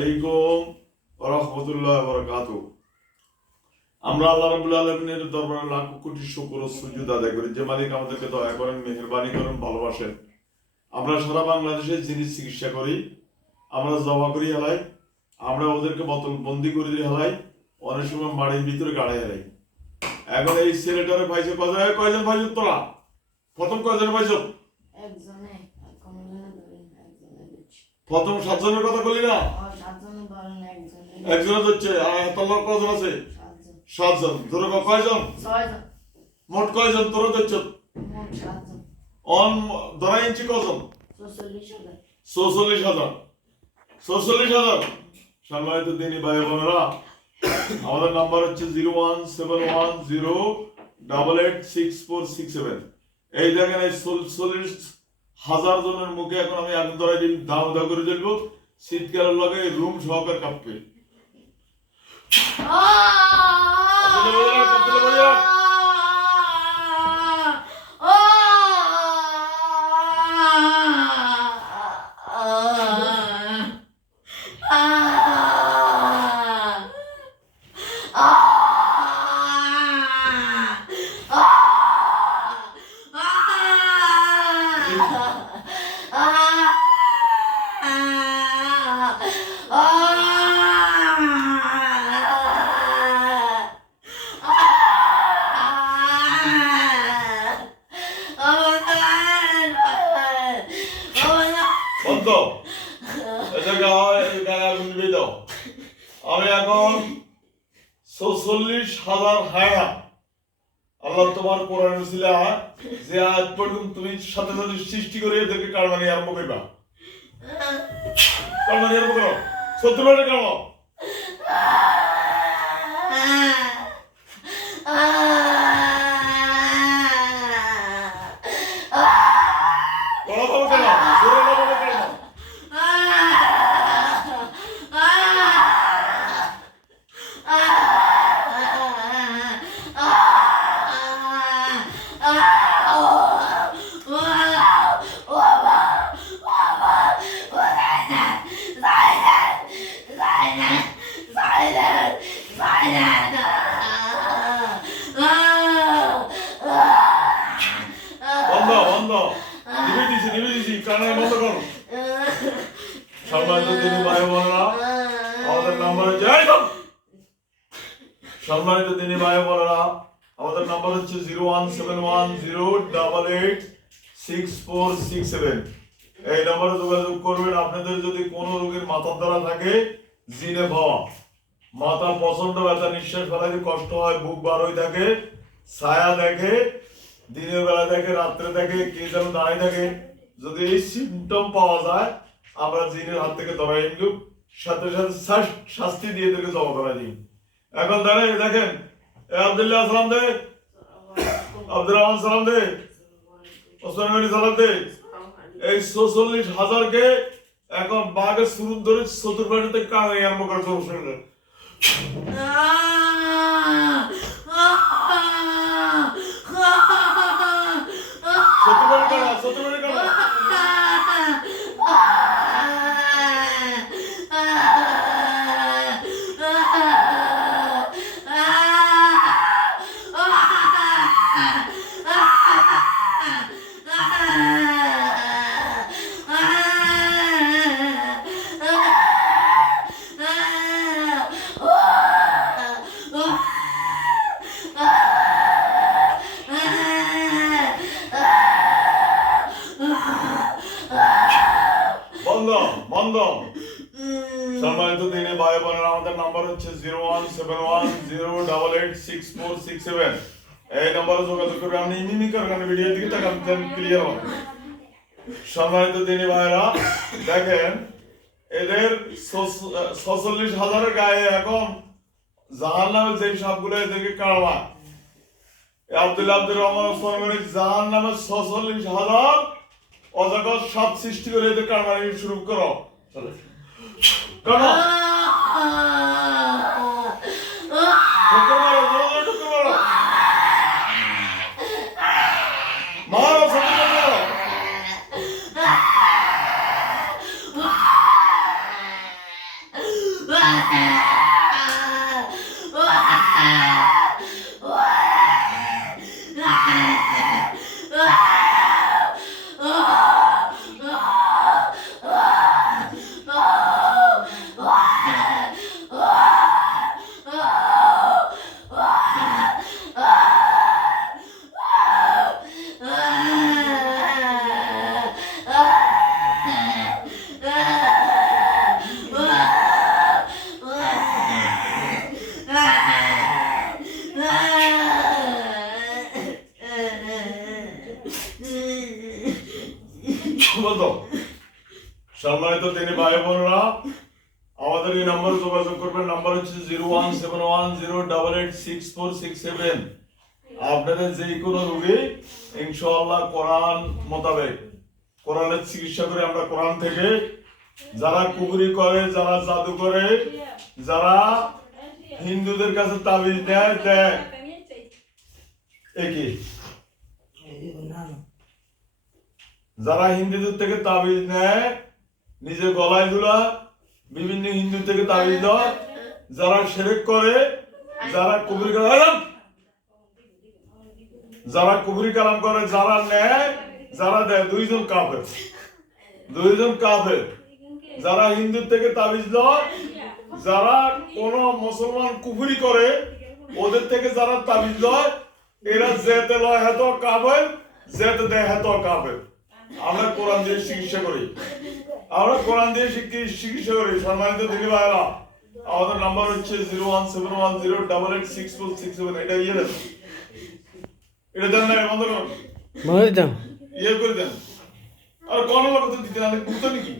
আলাইকুম ওয়া রাহমাতুল্লাহি ওয়া বারাকাতুহু। আমরা আল্লাহ রাব্বুল আলামিনের দরবারে লাখ কোটি শুকর ও সুজুদ আদায় করি যে মালিক আমাদেরকে দয়া করেন, মেহেরবানি করেন, ভালোবাসেন। আমরা সারা বাংলাদেশে জিনিস চিকিৎসা করি, আমরা জমা করি হেলাই, আমরা ওদেরকে বোতল বন্দি করে দিয়ে হেলাই, অনেক সময় বাড়ির ভিতরে গাড়াই হেলাই। এখন এই ছেলেটারে পাইছে কয়জন পাইছ তোরা? প্রথম কয়জন পাইছ? প্রথম 7 জনের কথা বলি না, একজনের হচ্ছে তোমার কজন আছে? 7 জন। তোর কয়জন? মোট কয়জন তোর হচ্ছে? অন ধরা ইঞ্চি কজন? 46,000। সম্মানিত দিনী ভাই বোনেরা, আমাদের নাম্বার হচ্ছে 01710886467। এই দেখেন, এই 40,000 জনের মুখে এখন আমি আগুন ধরাই দিন, দাও দাও করে জ্বলবো। শীতকালের লগে রুম সহকার কাঁপবে। আমি এখন 46,000 হায়া আল্লাহ তোমার কোরআন ছিল যে আজ পর্যন্ত তুমি সাথে সাথে সৃষ্টি করে এদেরকে কারবানি আরম্ভ করবা। কারবানি আরম্ভ করো, 70 মিনিটে কারো সম্মানিত দিনী ভাই বোনেরা, আমাদের নাম্বার হচ্ছে 01710886467। এই নম্বরে যোগাযোগ করবেন। আপনাদের যদি কোনো রোগীর মাথার দ্বারা থাকে, জিনে ভাওয়া, মাথা প্রচন্ড ব্যথা, নিঃশ্বাস ফেলাতে কষ্ট হয়, বুক বার হয়ে থাকে, ছায়া দেখে, দিনের বেলা দেখে, রাত্রে দেখে, কে যেন দাঁড়িয়ে থাকে, যদি এই সিমটম পাওয়া যায়, আমরা জিনের হাত থেকে ধরাই নিব, সাথে সাথে শাস্তি দিয়ে এদেরকে জমা করা দিই। এখন দেখেন, আব্দুল্লাহ সালাম দে, আব্দুর রহমান সালাম দে, ওসমান গনি সালাম দে। এই 46,000 কে এখন বাঘের শুরু ধরে চতুর্পাশে কাঙাই আরম্ভ করে চলছে। সম্মানিত দিনে ভাই বোনেরা, আমাদের নাম্বার হচ্ছে 01710886467। এই নম্বরে যোগাযোগ করে আপনি ইমিমি করেন, ভিডিও দিকে তাকান, ক্লিয়ার হবে। সম্মানিত দিনে ভাইরা, দেখেন এদের 46,000 গায়ে এখন জাহান্নামে যে সবগুলো এদেরকে কারবা। আব্দুর রহমান ওসমান গনি জাহান্নামে 46,000 অজগর সব সৃষ্টি করে এদের কারবানি শুরু করো। বলতো সম্মানিত তিনি ভাই বোনরা আমাদের এই নম্বরে যোগাযোগ করবেন। নাম্বার হচ্ছে 01710886467। আপনাদের যে কোনো রোগী ইনশাআল্লাহ কোরআন মোতাবেক কোরআনের চিকিৎসা করে আমরা কোরআন থেকে যারা কুবরি করে, যারা জাদু করে, যারা হিন্দুদের কাছে তাবিজ দেয় একই, যারা হিন্দুদের থেকে তাবিজ নেয় নিজে গলায় ঝুলা, বিভিন্ন হিন্দু থেকে তাবিজ দেয়, যারা শিরক করে, যারা কুবরি কালাম, যারা কুবরি কালাম করে, যারা নেয়, যারা দেয়, দুইজন কাফের, দুইজন কাফের। যারা হিন্দু থেকে তাবিজ দেয়, যারা কোন মুসলমান কুফরি করে ওদের থেকে যারা তাবিজ দেয়, এরা যেতে লয় হেতো কাফের, যেতে দেয় হেতো কাফের। আমরা কোরআন দিয়ে চিকিৎসা করি, আমরা কোরআন দিয়ে চিকিৎসা করি। সম্মানিত দিনী ভাইরা, আমাদের নাম্বার হচ্ছে 01710886467। এটা ইয়ে দেন, এটা দেন না, বন্ধ করুন, ইয়ে করে দেন। আর কোন লোক তো দিতে না, বুঝতো নাকি?